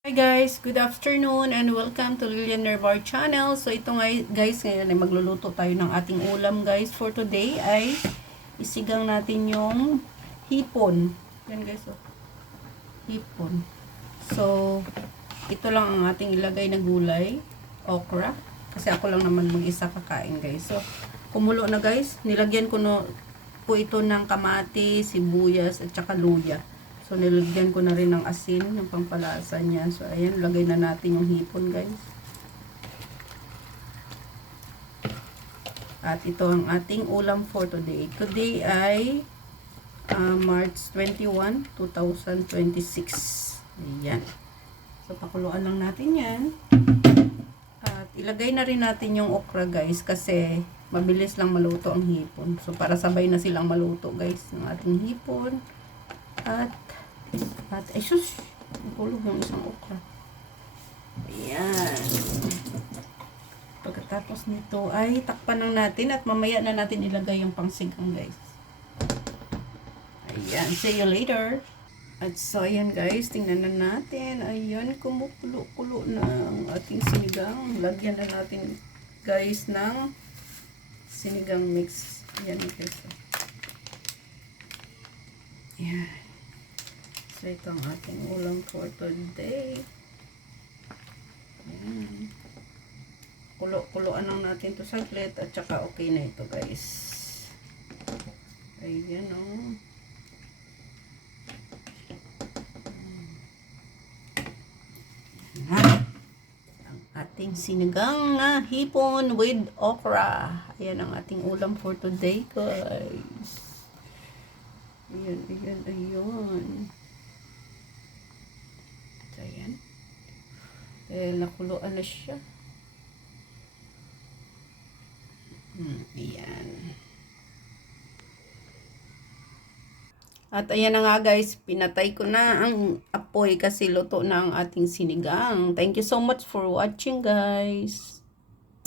Hi guys, good afternoon and welcome to Lilian Nervar channel. So ito nga guys, ngayon ay magluluto tayo ng ating ulam guys. For today ay isigang natin yung hipon. Yan guys, oh. Hipon. So ito lang ang ating ilagay na gulay, okra. Kasi ako lang naman mag-isa kakain guys. So kumulo na guys, nilagyan ko po ito ng kamatis, sibuyas at saka luya. So, nilagyan ko na rin ng asin, yung pampalasa niya. So, ayan, lagay na natin yung hipon, guys. At ito ang ating ulam for today. Today ay March 21, 2026. Ayan. So, pakuluan lang natin yan. At ilagay na rin natin yung okra, guys, kasi mabilis lang maluto ang hipon. So, para sabay na silang maluto, guys, ng ating hipon. At ay sus, nagulog yung isang okra. Ayan. Pagkatapos nito ay takpan lang natin at mamaya na natin ilagay yung pangsigang guys. Ayan, see you later. At so ayan guys, tingnan na natin. Ayan, kumukulo-kulo na ang ating sinigang. Lagyan na natin guys ng sinigang mix. Ayan guys. Ayan. So, ito ang ating ulam for today. Ayan. Kulo-kuloan lang natin to saglit at saka okay na ito guys. Ayan o. Ang ating sinigang na hipon with okra. Ayan ang ating ulam for today guys. Ayan, ayan, ayan. Ayan. Nakuluan na siya. Ayan. At ayan na nga guys, pinatay ko na ang apoy kasi luto na ang ating sinigang. Thank you so much for watching guys.